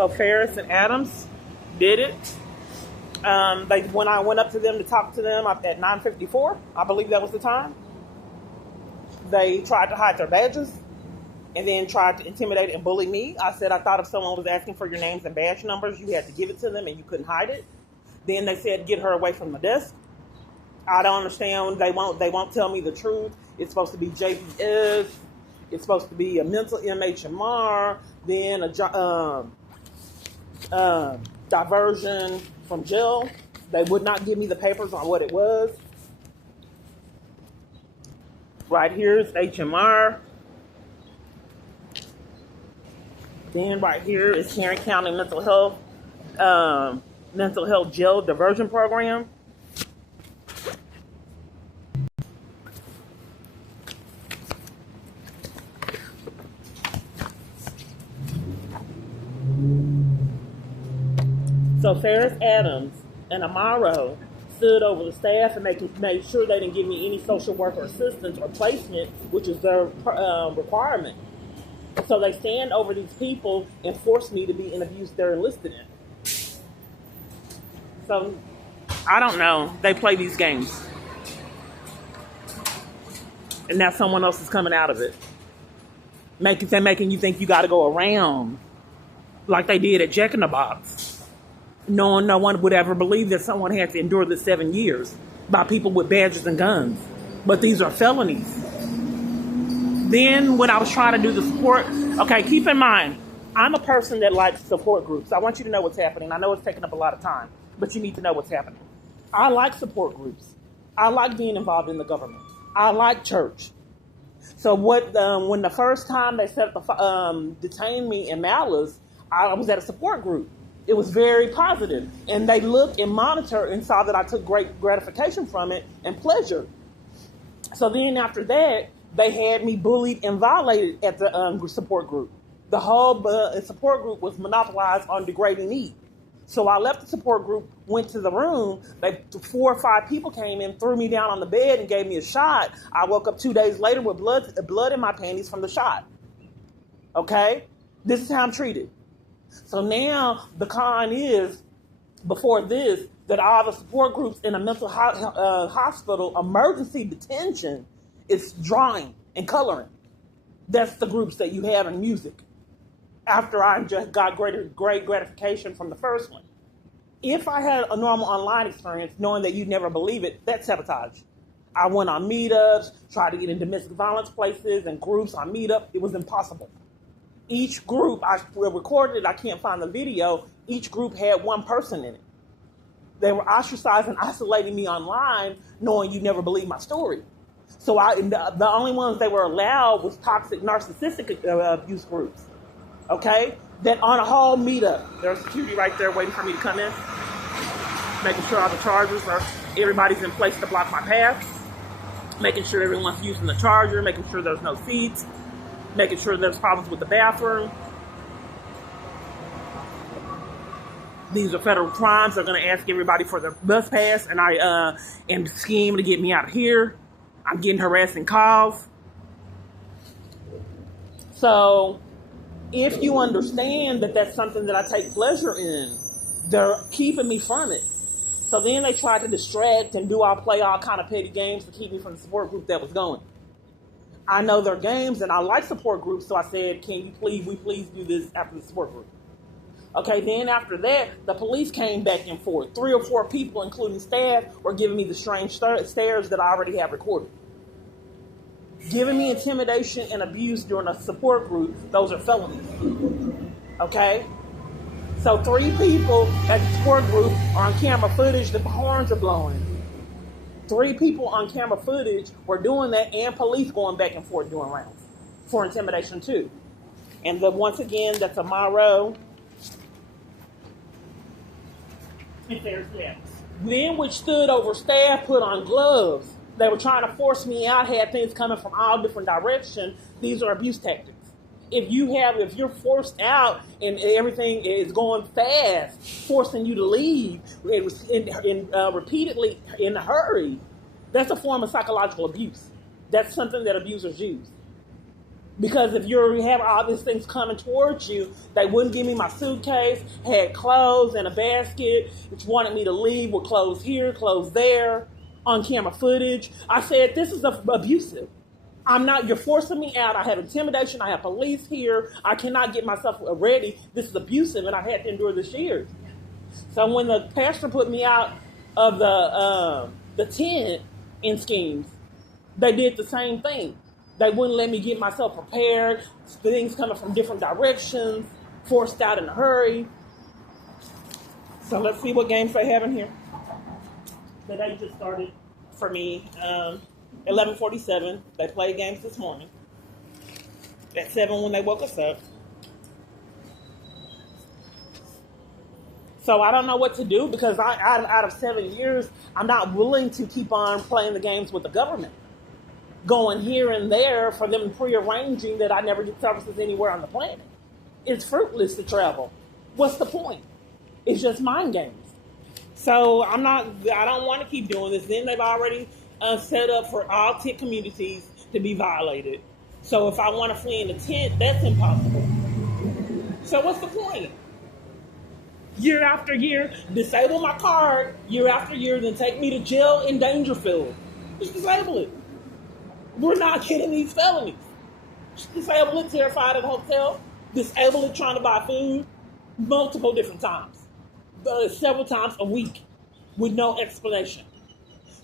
So Ferris and Adams did it. When I went up to them to talk to them at 9:54, I believe that was the time, they tried to hide their badges and then tried to intimidate and bully me. I said I thought if someone was asking for your names and badge numbers, you had to give it to them and you couldn't hide it. Then they said, get her away from the desk. I don't understand. They won't tell me the truth. It's supposed to be JPS. It's supposed to be a mental MHMR, then a diversion from jail. They would not give me the papers on what it was. Right here is HMR. Then right here is Tarrant County Mental Health Jail Diversion Program. So Ferris Adams and Amaro stood over the staff and made sure they didn't give me any social worker assistance or placement, which is their requirement. So they stand over these people and force me to be in abuse they're enlisted in. So I don't know. They play these games. And now someone else is coming out of it. Making you think you got to go around like they did at Jack in the Box. No one would ever believe that someone had to endure this 7 years by people with badges and guns. But these are felonies. Then when I was trying to do the support, okay, keep in mind, I'm a person that likes support groups. I want you to know what's happening. I know it's taking up a lot of time, but you need to know what's happening. I like support groups. I like being involved in the government. I like church. So when the first time they detained me in Malice, I was at a support group. It was very positive, and they looked and monitored and saw that I took great gratification from it and pleasure. So then after that, they had me bullied and violated at the support group. The whole support group was monopolized on degrading me. So I left the support group, went to the room. 4 or 5 people came in, threw me down on the bed and gave me a shot. I woke up 2 days later with blood in my panties from the shot. Okay? This is how I'm treated. So now the con is, before this, that all the support groups in a mental hospital emergency detention is drawing and coloring. That's the groups that you have in music. After I just got great gratification from the first one. If I had a normal online experience, knowing that you'd never believe it, that's sabotage. I went on meetups, tried to get in domestic violence places and groups on meetup. It was impossible. Each group, I recorded it, I can't find the video, each group had one person in it. They were ostracizing, isolating me online, knowing you never believe my story. So the only ones they were allowed was toxic, narcissistic abuse groups. Okay? That on a whole meetup, there's security right there waiting for me to come in, making sure all the chargers everybody's in place to block my path, making sure everyone's using the charger, making sure there's no seats, making sure there's problems with the bathroom. These are federal crimes. They're going to ask everybody for their bus pass, and I am scheming to get me out of here. I'm getting harassing calls. So if you understand that that's something that I take pleasure in, they're keeping me from it. So then they tried to distract and play all kind of petty games to keep me from the support group that was going. I know their games and I like support groups, so I said, we please do this after the support group. Okay, then after that, the police came back and forth. 3 or 4 people, including staff, were giving me the strange stares that I already have recorded. Giving me intimidation and abuse during a support group, those are felonies. Okay? So 3 people at the support group are on camera footage, the horns are blowing. 3 people on camera footage were doing that, and police going back and forth doing rounds for intimidation too. And once again, that's Amaro. Then which stood over staff, put on gloves. They were trying to force me out, had things coming from all different directions. These are abuse tactics. If you're forced out and everything is going fast, forcing you to leave, it was repeatedly in a hurry, that's a form of psychological abuse. That's something that abusers use. Because if you have all these things coming towards you, they wouldn't give me my suitcase, had clothes in a basket, which wanted me to leave with clothes here, clothes there, on camera footage. I said, this is abusive. You're forcing me out. I have intimidation. I have police here. I cannot get myself ready. This is abusive, and I had to endure this years. So when the pastor put me out of the tent in schemes, they did the same thing. They wouldn't let me get myself prepared. Things coming from different directions. Forced out in a hurry. So let's see what games they have in here. Today just started for me. 11:47. They played games this morning. At 7 when they woke us up. So I don't know what to do because out of 7 years, I'm not willing to keep on playing the games with the government. Going here and there for them prearranging that I never get services anywhere on the planet. It's fruitless to travel. What's the point? It's just mind games. So I don't want to keep doing this. Then they've already set up for all tent communities to be violated. So if I want to flee in a tent, that's impossible. So what's the point? Year after year, disable my card, year after year, then take me to jail in Dangerfield. Just disable it. We're not getting these felonies. Just disable it, terrified at a hotel. Disable it, trying to buy food. Multiple different times. Several times a week with no explanation.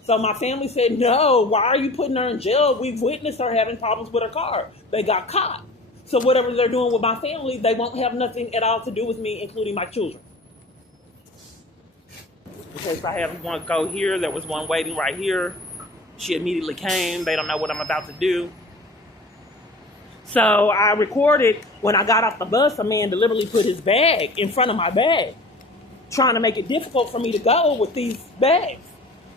So my family said, no, why are you putting her in jail? We've witnessed her having problems with her card. They got caught. So whatever they're doing with my family, they won't have nothing at all to do with me, including my children. In case I have one go here, there was one waiting right here. She immediately came. They don't know what I'm about to do. So I recorded when I got off the bus, a man deliberately put his bag in front of my bag, trying to make it difficult for me to go with these bags.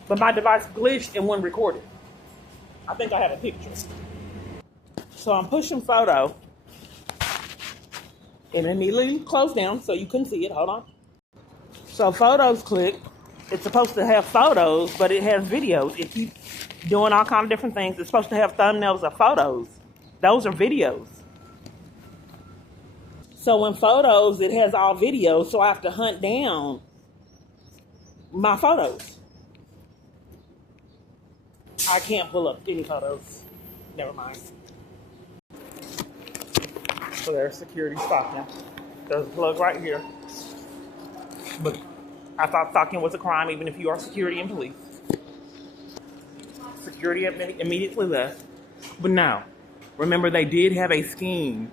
But my device glitched and wasn't recorded. I think I have a picture. So I'm pushing photo. And immediately closed down so you couldn't see it. Hold on. So photos click. It's supposed to have photos, but it has videos. It keeps doing all kinds of different things. It's supposed to have thumbnails of photos. Those are videos. So in photos, it has all videos, so I have to hunt down my photos. I can't pull up any photos. Never mind. So there's security stalking. There's a plug right here. But I thought stalking was a crime, even if you are security and police. Security immediately left. But no. Remember, they did have a scheme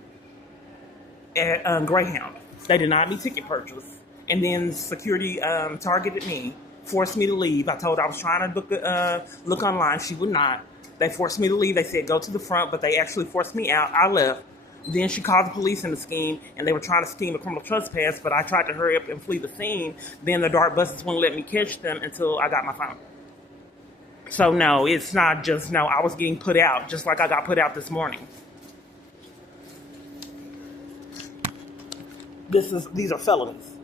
at Greyhound. They denied me ticket purchase. And then security targeted me, forced me to leave. I told her I was trying to look online. She would not. They forced me to leave. They said, go to the front, but they actually forced me out. I left. Then she called the police in the scheme, and they were trying to scheme a criminal trespass, but I tried to hurry up and flee the scene. Then the dark buses wouldn't let me catch them until I got my phone. So no, it's not just, no, I was getting put out, just like I got put out this morning. These are felonies.